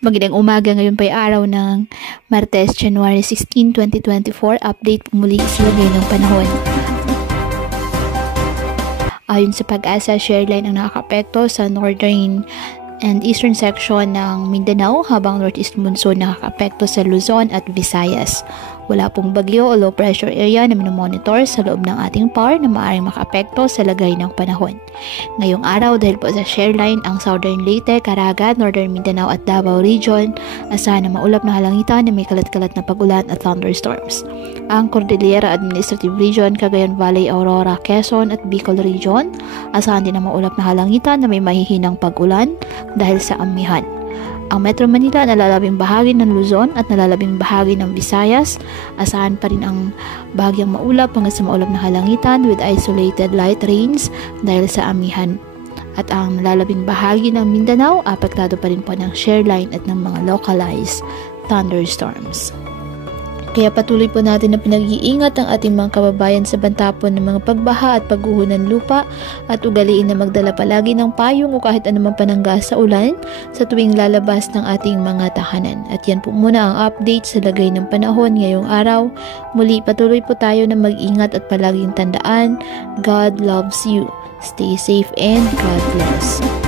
Magandang umaga, ngayon pa araw ng Martes, January 16, 2024. Update muli sa lagay ng panahon. Ayon sa Pag-asa, Shareline ang nakakapekto sa northern and eastern section ng Mindanao, habang northeast monsoon nakakapekto sa Luzon at Visayas. Wala pong bagyo o low pressure area na minomonitor sa loob ng ating PAR na maaaring makaapekto sa lagay ng panahon. Ngayong araw, dahil po sa Shareline, ang Southern Leyte, Caraga, Northern Mindanao at Davao Region, asahan na maulap na halangitan na may kalat-kalat na pag-ulan at thunderstorms. Ang Cordillera Administrative Region, Cagayan Valley, Aurora, Quezon at Bicol Region, asahan din na maulap na halangitan na may mahihinang pag-ulan dahil sa amihan. Ang Metro Manila, nalalabing bahagi ng Luzon at nalalabing bahagi ng Visayas, asahan pa rin ang bahagyang maulap hanggang sa maulap na halangitan with isolated light rains dahil sa amihan. At ang nalalabing bahagi ng Mindanao, apektado pa rin po ng Shareline at ng mga localized thunderstorms. Kaya patuloy po natin na pinag-iingat ang ating mga kababayan sa banta po ng mga pagbaha at pagguho ng lupa, at ugaliin na magdala palagi ng payong o kahit anumang panangga sa ulan sa tuwing lalabas ng ating mga tahanan. At yan po muna ang update sa lagay ng panahon ngayong araw. Muli, patuloy po tayo na mag-ingat at palaging tandaan, God loves you. Stay safe and God bless.